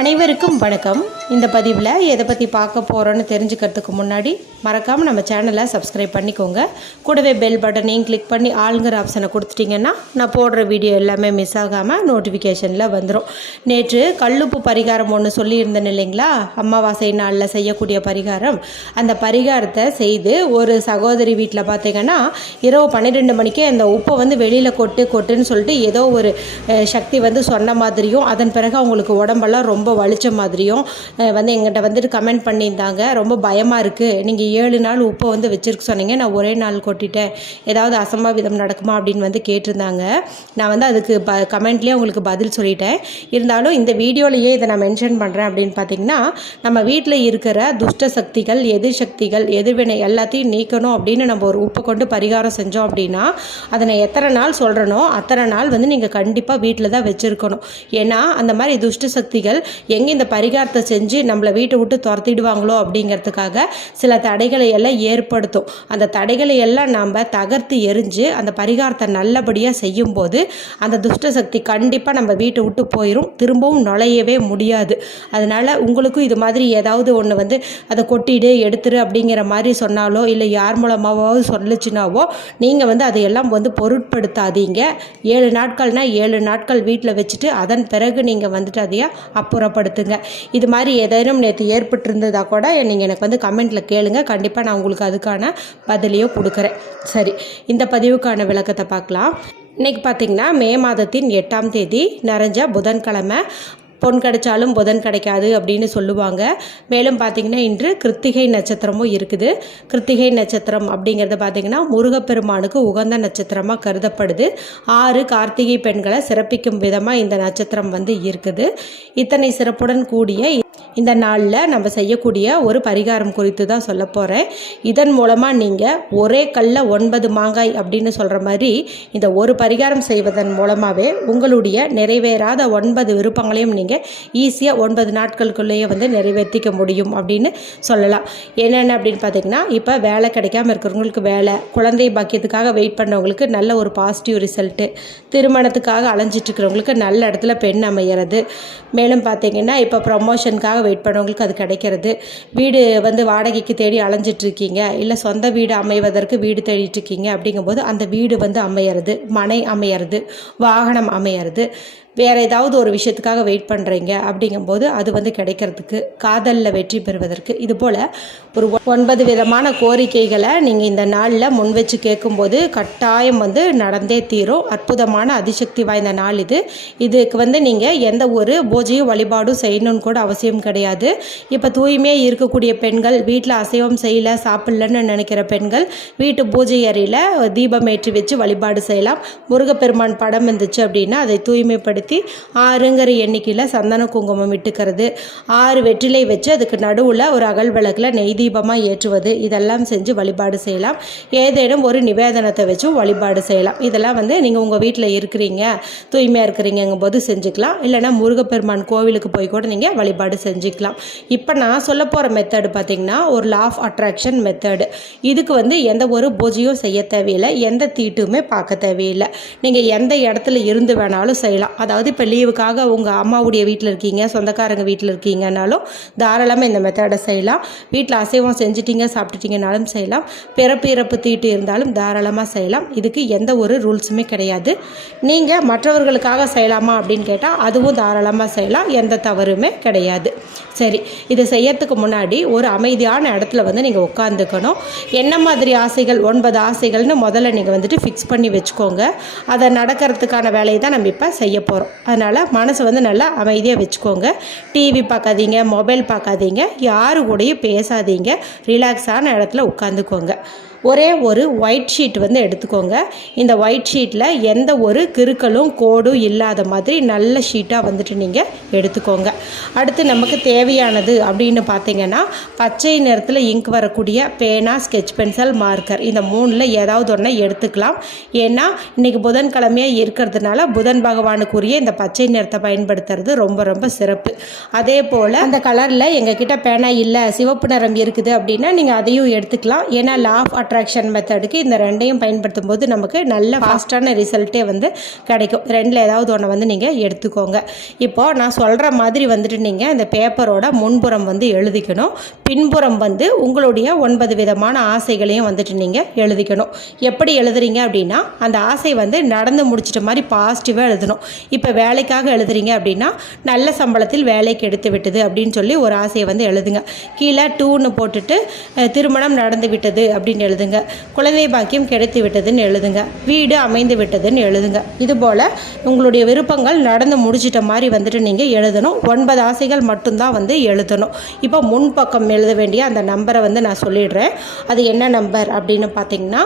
அனைவருக்கும் வணக்கம். இந்த பதிவில் எதை பற்றி பார்க்க போகிறோன்னு தெரிஞ்சுக்கிறதுக்கு முன்னாடி மறக்காமல் நம்ம சேனலை சப்ஸ்கிரைப் பண்ணிக்கோங்க. கூடவே பெல் பட்டனையும் கிளிக் பண்ணி ஆளுங்கிற ஆப்ஷனை கொடுத்துட்டிங்கன்னா நான் போடுற வீடியோ எல்லாமே மிஸ் ஆகாமல் நோட்டிஃபிகேஷனில் வந்துடும் நேற்று கல்லுப்பு பரிகாரம் ஒன்று சொல்லியிருந்தேன் இல்லைங்களா? அமாவாசை நாளில் செய்யக்கூடிய பரிகாரம். அந்த பரிகாரத்தை செய்து ஒரு சகோதரி வீட்டில் பார்த்தீங்கன்னா இரவு பன்னிரெண்டு மணிக்கே அந்த உப்பை வந்து வெளியில் கொட்டு கொட்டுன்னு சொல்லிட்டு ஏதோ ஒரு சக்தி வந்து சொன்ன மாதிரியும் அதன் பிறகு அவங்களுக்கு உடம்பெல்லாம் ரொம்ப ரொம்ப வலிச்ச மாதிரியும் வந்து எங்கிட்ட வந்துட்டு கமெண்ட் பண்ணியிருந்தாங்க. ரொம்ப பயமாக இருக்குது நீங்கள் ஏழு நாள் உப்பை வந்து வச்சுருக்க சொன்னீங்க. நான் ஒரே நாள் கொட்டிட்டேன். ஏதாவது அசம்பாவிதம் நடக்குமா அப்படின்னு வந்து கேட்டிருந்தாங்க. நான் வந்து அதுக்கு ப கமெண்ட்லேயே உங்களுக்கு பதில் சொல்லிட்டேன். இருந்தாலும் இந்த வீடியோலையே இதை நான் மென்ஷன் பண்ணுறேன் அப்படின்னு பார்த்தீங்கன்னா நம்ம வீட்டில் இருக்கிற துஷ்ட சக்திகள் எதிர் சக்திகள் எதிர்வினை எல்லாத்தையும் நீக்கணும் அப்படின்னு நம்ம ஒரு உப்பை கொண்டு பரிகாரம் செஞ்சோம் அப்படின்னா அதை நான் எத்தனை நாள் சொல்கிறேனோ அத்தனை நாள் வந்து நீங்கள் கண்டிப்பாக வீட்டில் தான் வச்சுருக்கணும். ஏன்னா அந்த மாதிரி துஷ்ட சக்திகள் எங்கே இந்த பரிகாரத்தை செஞ்சு நம்மளை வீட்டை விட்டு துரத்திடுவாங்களோ அப்படிங்கிறதுக்காக சில தடைகளை எல்லாம் ஏற்படுத்தும். அந்த தடைகளை எல்லாம் நாம் தகர்த்து எரிஞ்சு அந்த பரிகாரத்தை நல்லபடியாக செய்யும்போது அந்த துஷ்ட சக்தி கண்டிப்பாக நம்ம வீட்டை விட்டு போயிடும் திரும்பவும் நுழையவே முடியாது. அதனால் உங்களுக்கும் இது மாதிரி ஏதாவது ஒன்று வந்து அதை கொட்டிடு எடுத்துரு அப்படிங்கிற மாதிரி சொன்னாலோ இல்லை யார் மூலமாவது சொல்லிச்சுனாவோ நீங்கள் வந்து அதையெல்லாம் வந்து பொருட்படுத்தாதீங்க. ஏழு நாட்கள்னால் ஏழு நாட்கள் வீட்டில் வச்சுட்டு அதன் பிறகு நீங்கள் வந்துட்டு அதைய புறப்படுத்துங்க. இது மாதிரி ஏதேனும் நேற்று ஏற்பட்டிருந்ததா கூட நீங்கள் எனக்கு வந்து கமெண்ட்டில் கேளுங்க. கண்டிப்பாக நான் உங்களுக்கு அதுக்கான பதிலையும் கொடுக்குறேன். சரி இந்த பதிவுக்கான விளக்கத்தை பார்க்கலாம். இன்னைக்கு பார்த்தீங்கன்னா மே மாதத்தின் எட்டாம் தேதி நிறைஞ்ச புதன்கிழமை பொன் கிடைச்சாலும் புதன் கிடைக்காது அப்படின்னு சொல்லுவாங்க. மேலும் பார்த்தீங்கன்னா இன்று கிருத்திகை நட்சத்திரமும் இருக்குது. கிருத்திகை நட்சத்திரம் அப்படிங்கிறத பார்த்தீங்கன்னா முருகப்பெருமானுக்கு உகந்த நட்சத்திரமாக கருதப்படுது. ஆறு கார்த்திகை பெண்களை சிறப்பிக்கும் விதமாக இந்த நட்சத்திரம் வந்து இருக்குது. இத்தனை சிறப்புடன் கூடிய இந்த நாளில் நம்ம செய்யக்கூடிய ஒரு பரிகாரம் குறித்து தான் சொல்ல போகிறேன் இதன் மூலமாக நீங்கள் ஒரே கல்லில் ஒன்பது மாங்காய் அப்படின்னு சொல்கிற மாதிரி இந்த ஒரு பரிகாரம் செய்வதன் மூலமாகவே உங்களுடைய நிறைவேறாத ஒன்பது விருப்பங்களையும் நீங்கள் ஈஸியாக ஒன்பது நாட்களுக்குள்ளேயே வந்து நிறைவேற்றிக்க முடியும் அப்படின்னு சொல்லலாம். என்னென்ன அப்படின்னு பார்த்தீங்கன்னா இப்போ வேலை கிடைக்காம இருக்கிறவங்களுக்கு வேலை குழந்தை பாக்கியத்துக்காக வெயிட் பண்ணவங்களுக்கு நல்ல ஒரு பாசிட்டிவ் ரிசல்ட்டு திருமணத்துக்காக அலைஞ்சிட்டு இருக்கிறவங்களுக்கு நல்ல இடத்துல பெண் அமையிறது. மேலும் பார்த்தீங்கன்னா இப்போ ப்ரொமோஷனுக்காக வெயிட் பண்ணவங்களுக்கு அது கிடைக்கிறது. வீடு வந்து வாடகைக்கு தேடி அலைஞ்சிட்ருக்கீங்க இல்லை சொந்த வீடு அமைவதற்கு வீடு தேடிட்டு இருக்கீங்க அப்படிங்கும்போது அந்த வீடு வந்து அமையிறது மனை அமையிறது வாகனம் அமையிறது. வேறு ஏதாவது ஒரு விஷயத்துக்காக வெயிட் பண்ணுறீங்க அப்படிங்கும்போது அது வந்து கிடைக்கிறதுக்கு காதலில் வெற்றி பெறுவதற்கு இது போல் ஒரு ஒன்பது விதமான கோரிக்கைகளை நீங்கள் இந்த நாளில் முன் வச்சு கேட்கும்போது கட்டாயம் வந்து நடந்தே தீரும். அற்புதமான அதிசக்தி வாய்ந்த நாள் இது. இதுக்கு வந்து நீங்கள் எந்த ஒரு பூஜையும் வழிபாடும் செய்யணும்னு கூட அவசியம் கிடையாது. இப்போ தூய்மையாக இருக்கக்கூடிய பெண்கள் வீட்டில் அசைவம் செய்யல சாப்பிட்லன்னு நினைக்கிற பெண்கள் வீட்டு பூஜை அறையில் தீபம் ஏற்றி வச்சு வழிபாடு செய்யலாம். முருகப்பெருமான் படம் இருந்துச்சு அப்படின்னா அதை தூய்மைப்படுத்தி ஆறுங்கிற எண்ணிக்கையில் சந்தன குங்குமம் இட்டுக்கிறது. ஆறு வெற்றிலை வச்சு அதுக்கு நடுவில் ஒரு அகல் விளக்கில் நெய் தீபமாக ஏற்றுவது. இதெல்லாம் செஞ்சு வழிபாடு செய்யலாம். ஏதேனும் ஒரு நிவேதனத்தை வச்சும் வழிபாடு செய்யலாம். இதெல்லாம் வந்து நீங்கள் உங்கள் வீட்டில் இருக்கிறீங்க தூய்மையாக இருக்கிறீங்கங்கும் போது செஞ்சுக்கலாம். இல்லைன்னா முருகப்பெருமான் கோவிலுக்கு போய் கூட நீங்கள் வழிபாடு செஞ்சுக்கலாம். இப்போ நான் சொல்ல போகிற மெத்தடு பார்த்தீங்கன்னா ஒரு லா ஆஃப் அட்ராக்ஷன் மெத்தடு இதுக்கு வந்து எந்த ஒரு பூஜையும் செய்ய தேவையில்லை. எந்த தீட்டுமே பார்க்க தேவையில்லை. நீங்கள் எந்த இடத்துல இருந்து வேணாலும் செய்யலாம். அதாவது இப்போ லீவுக்காக உங்கள் அம்மாவுடைய வீட்டில் இருக்கீங்க சொந்தக்காரங்க வீட்டில் இருக்கீங்கனாலும் தாராளமாக இந்த மெத்தடை செய்யலாம். வீட்டில் அசைவம் செஞ்சிட்டிங்க சாப்பிட்டுட்டிங்கனாலும் செய்யலாம். பிறப்பு இறப்பு தீட்டு இருந்தாலும் தாராளமாக செய்யலாம். இதுக்கு எந்த ஒரு ரூல்ஸுமே கிடையாது. நீங்கள் மற்றவர்களுக்காக செய்யலாமா அப்படின்னு கேட்டால் அதுவும் தாராளமாக செய்யலாம். எந்த தவறுமே கிடையாது. சரி இதை செய்யறதுக்கு முன்னாடி ஒரு அமைதியான இடத்துல வந்து நீங்கள் உட்காந்துக்கணும் என்ன மாதிரி ஆசைகள்? ஒன்பது ஆசைகள்னு முதல்ல நீங்கள் வந்துட்டு ஃபிக்ஸ் பண்ணி வச்சுக்கோங்க. அதை நடக்கிறதுக்கான வேலையை தான் நம்ம இப்போ செய்ய போகிறோம் அதனால் மனசை வந்து நல்லா அமைதியாக வச்சுக்கோங்க. டிவி பார்க்காதீங்க மொபைல் பார்க்காதீங்க. யாரு கூடயும் பேசாதீங்க. ரிலாக்ஸான இடத்துல உட்காந்துக்கோங்க. ஒரே ஒரு ஒயிட் ஷீட் வந்து எடுத்துக்கோங்க. இந்த ஒயிட் ஷீட்டில் எந்த ஒரு கிறுக்கலும் கோடும் இல்லாத மாதிரி நல்ல ஷீட்டாக வந்துட்டு நீங்கள் எடுத்துக்கோங்க. அடுத்து நமக்கு தேவையானது அப்படின்னு பார்த்தீங்கன்னா பச்சை நிறத்தில் இங்க் வரக்கூடிய பேனா ஸ்கெட்ச் பென்சில் மார்க்கர் இந்த மூணில் ஏதாவது ஒன்றை எடுத்துக்கலாம். ஏன்னா இன்றைக்கி புதன்கிழமையாக இருக்கிறதுனால புதன் பகவானுக்குரிய இந்த பச்சை நிறத்தை பயன்படுத்துறது ரொம்ப ரொம்ப சிறப்பு. அதே போல் அந்த கலரில் எங்ககிட்ட பேனா இல்லை சிவப்பு நிறம் இருக்குது அப்படின்னா நீங்கள் அதையும் எடுத்துக்கலாம். ஏன்னா லா ஆஃப் சப்ட்ராக்ஷன் மெத்தடுக்கு இந்த ரெண்டையும் பயன்படுத்தும் போது நமக்கு நல்ல ஃபாஸ்ட்டான ரிசல்ட்டே வந்து கிடைக்கும். ரெண்டில் ஏதாவது ஒன்று வந்து நீங்கள் எடுத்துக்கோங்க. இப்போது நான் சொல்கிற மாதிரி வந்துட்டு நீங்கள் இந்த பேப்பரோட முன்புறம் வந்து எழுதிக்கணும். பின்புறம் வந்து உங்களுடைய ஒன்பது விதமான ஆசைகளையும் வந்துட்டு நீங்கள் எழுதிக்கணும். எப்படி எழுதுறீங்க அப்படின்னா அந்த ஆசை வந்து நடந்து முடிச்சிட்ட மாதிரி பாசிட்டிவாக எழுதணும். இப்போ வேலைக்காக எழுதுறீங்க அப்படின்னா நல்ல சம்பளத்தில் வேலைக்கு எடுத்து விட்டது அப்படின்னு சொல்லி ஒரு ஆசையை வந்து எழுதுங்க. கீழே டூன்னு போட்டுட்டு திருமணம் நடந்து விட்டது அப்படின்னு எழுதுங்க. குழந்தை பாக்கியம் கிடைத்து விட்டதுன்னு எழுதுங்க. வீடு அமைந்து விட்டதுன்னு எழுதுங்க. இதுபோல் உங்களுடைய விருப்பங்கள் நடந்து முடிச்சிட்ட மாதிரி வந்துட்டு நீங்கள் எழுதணும். ஒன்பது ஆசைகள் மட்டும்தான் வந்து எழுதணும். இப்போ முன்பக்கம் எழுத வேண்டிய அந்த நம்பரை வந்து நான் சொல்லிடுறேன். அது என்ன நம்பர் அப்படின்னு பார்த்தீங்கன்னா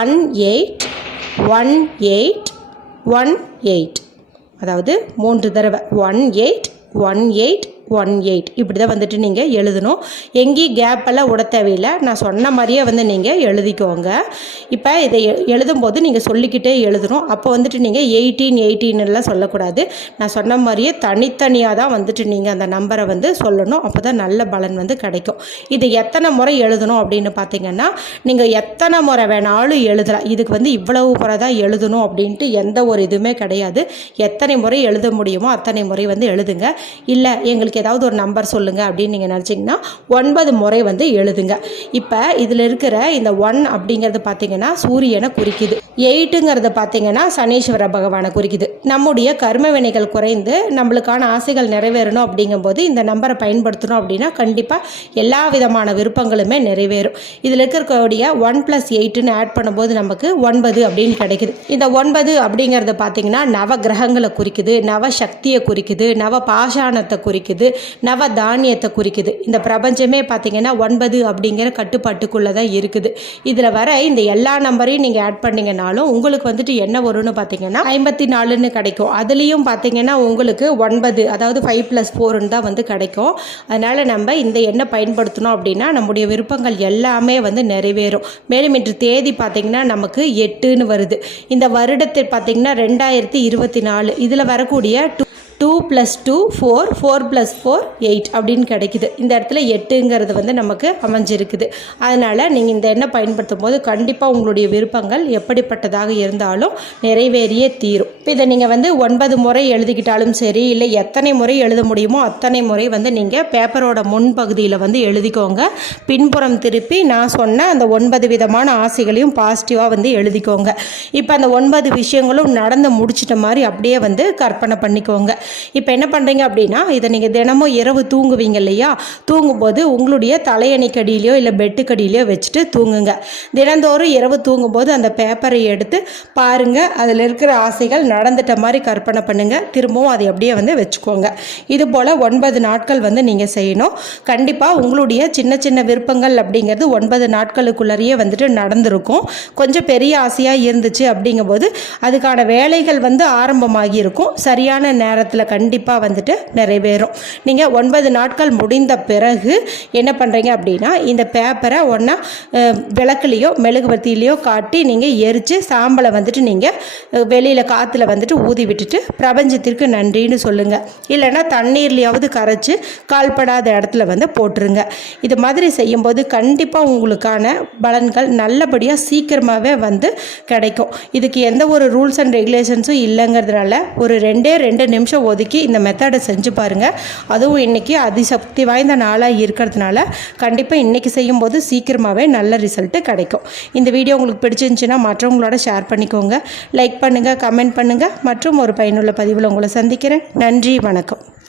one eight one eight one eight. அதாவது மூன்று தடவை. One eight one eight one eight இப்படி தான் வந்துட்டு நீங்கள் எழுதணும். எங்கேயும் கேப்பெல்லாம் விட தேவையில்லை. நான் சொன்ன மாதிரியே வந்து நீங்கள் எழுதிக்கோங்க. இப்போ இதை எழுதும் எழுதும்போது நீங்கள் சொல்லிக்கிட்டே எழுதணும். அப்போ வந்துட்டு நீங்கள் எயிட்டீன் எயிட்டீன் எல்லாம் சொல்லக்கூடாது. நான் சொன்ன மாதிரியே தனித்தனியாக தான் வந்துட்டு நீங்கள் அந்த நம்பரை வந்து சொல்லணும். அப்போ தான் நல்ல பலன் வந்து கிடைக்கும். இது எத்தனை முறை எழுதணும் அப்படின்னு பார்த்தீங்கன்னா நீங்கள் எத்தனை முறை வேணாலும் எழுதலாம். இதுக்கு வந்து இவ்வளவு முறை தான் எழுதணும் அப்படின்ட்டு எந்த ஒரு இதுவுமே கிடையாது. எத்தனை முறை எழுத முடியுமோ அத்தனை முறை வந்து எழுதுங்க. இல்லை எங்களுக்கு ஏதாவது ஒரு நம்பர் சொல்லுங்கள் அப்படின்னு நீங்கள் நினச்சிங்கன்னா ஒன்பது முறை வந்து எழுதுங்க. இப்போ இதில் இருக்கிற இந்த ஒன் அப்படிங்கிறது பார்த்திங்கன்னா சூரியனை குறிக்குது. எயிட்டுங்கிறது பார்த்தீங்கன்னா சனீஸ்வர பகவானை குறிக்குது. நம்முடைய கர்ம வினைகள் குறைந்து நம்மளுக்கான ஆசைகள் நிறைவேறணும் அப்படிங்கும்போது இந்த நம்பரை பயன்படுத்தணும் அப்படின்னா கண்டிப்பாக எல்லா விதமான விருப்பங்களுமே நிறைவேறும். இதில் இருக்கக்கூடிய ஒன் ப்ளஸ் எயிட்டுன்னு ஆட் பண்ணும்போது நமக்கு ஒன்பது அப்படின்னு கிடைக்குது. இந்த ஒன்பது அப்படிங்கிறது பார்த்தீங்கன்னா நவ கிரகங்களை குறிக்குது நவ சக்தியை குறிக்குது நவ பாஷாணத்தை குறிக்குது நவ தானியத்தை குறிக்குது. இந்த பிரபஞ்சமே பார்த்தீங்கன்னா ஒன்பது அப்படிங்கிற கட்டுப்பாட்டுக்குள்ளே தான் இருக்குது. இதில் வர இந்த எல்லா நம்பரையும் நீங்கள் ஆட் பண்ணாலும் உங்களுக்கு வந்துட்டு என்ன வரும்னு பார்த்தீங்கன்னா ஐம்பத்தி நாலுன்னு கிடைக்கும். அதுலேயும் பார்த்தீங்கன்னா உங்களுக்கு ஒன்பது அதாவது ஃபைவ் ப்ளஸ் ஃபோர்னு தான் வந்து கிடைக்கும். அதனால் நம்ம இந்த எண்ணெய் பயன்படுத்தணும் அப்படின்னா நம்முடைய விருப்பங்கள் எல்லாமே வந்து நிறைவேறும். மேலும் இன்று தேதி பார்த்தீங்கன்னா நமக்கு எட்டுன்னு வருது. இந்த வருடத்தில் பார்த்தீங்கன்னா ரெண்டாயிரத்தி இருபத்தி நாலு. இதில் வரக்கூடிய two two plus two four four plus four eight அப்படின்னு கிடைக்குது. இந்த இடத்துல எட்டுங்கிறது வந்து நமக்கு அமைஞ்சிருக்குது. அதனால் நீங்கள் இந்த எண்ணை பயன்படுத்தும் போது கண்டிப்பாக உங்களுடைய விருப்பங்கள் எப்படிப்பட்டதாக இருந்தாலும் நிறைவேறியே தீரும். இப்போ இதை நீங்கள் வந்து ஒன்பது முறை எழுதிக்கிட்டாலும் சரி இல்லை எத்தனை முறை எழுத முடியுமோ அத்தனை முறை வந்து நீங்கள் பேப்பரோட முன்பகுதியில் வந்து எழுதிக்கோங்க. பின்புறம் திருப்பி நான் சொன்ன அந்த ஒன்பது விதமான ஆசைகளையும் பாசிட்டிவாக வந்து எழுதிக்கோங்க. இப்போ அந்த ஒன்பது விஷயங்களும் நடந்து முடிச்சிட்ட மாதிரி அப்படியே வந்து கற்பனை பண்ணிக்கோங்க. இப்போ என்ன பண்ணுறீங்க அப்படின்னா இதை நீங்கள் தினமும் இரவு தூங்குவீங்க இல்லையா? தூங்கும்போது உங்களுடைய தலையணைக்கடியிலையோ இல்லை பெட்டுக்கடியிலையோ வச்சுட்டு தூங்குங்க. தினந்தோறும் இரவு தூங்கும்போது அந்த பேப்பரை எடுத்து பாருங்கள் அதில் இருக்கிற ஆசைகள் நடந்துட்ட மாதிரி கற்பனை பண்ணுங்கள் திரும்பவும் அதை அப்படியே வந்து வச்சுக்கோங்க. இது போல் ஒன்பது நாட்கள் வந்து நீங்கள் செய்யணும். கண்டிப்பாக உங்களுடைய சின்ன சின்ன விருப்பங்கள் அப்படிங்கிறது ஒன்பது நாட்களுக்குள்ளேயே வந்துட்டு நடந்திருக்கும். கொஞ்சம் பெரிய ஆசையாக இருந்துச்சு அப்படிங்கும்போது அதுக்கான வேலைகள் வந்து ஆரம்பமாகி இருக்கும் சரியான நேரத்தில் கண்டிப்பாக வந்துட்டு நிறைவேறும். நீங்கள் ஒன்பது நாட்கள் முடிந்த பிறகு என்ன பண்ணுறீங்க அப்படின்னா இந்த பேப்பரை ஒன்றா விளக்குலேயோ மெழுகுபத்திலையோ காட்டி நீங்கள் எரித்து சாம்பலை வந்துட்டு நீங்கள் வெளியில் காற்றுல வந்துட்டு ஊதி விட்டுட்டு பிரபஞ்சத்திற்கு நன்றின்னு சொல்லுங்கள் இல்லைன்னா தண்ணீர்லையாவது கரைச்சி கால்படாத இடத்துல வந்து போட்டுருங்க. இது மாதிரி செய்யும்போது கண்டிப்பாக உங்களுக்கான பலன்கள் நல்லபடியாக சீக்கிரமாகவே வந்து கிடைக்கும். இதுக்கு எந்த ஒரு ரூல்ஸ் அண்ட் ரெகுலேஷன்ஸும் இல்லைங்கிறதுனால ஒரு ரெண்டே ரெண்டு நிமிஷம் ஒதுக்கி இந்த மெத்தடை செஞ்சு பாருங்கள் அதுவும் இன்றைக்கி அதிசக்தி வாய்ந்த நாளாக இருக்கிறதுனால கண்டிப்பாக இன்றைக்கி செய்யும்போது சீக்கிரமாகவே நல்ல ரிசல்ட்டு கிடைக்கும். இந்த வீடியோ உங்களுக்கு பிடிச்சிருந்துச்சுன்னா மற்றவங்களோட ஷேர் பண்ணிக்கோங்க. லைக் பண்ணுங்கள் கமெண்ட் பண்ணுங்கள் மற்றும் ஒரு பயனுள்ள பதிவில் உங்களை சந்திக்கிறேன். நன்றி வணக்கம்.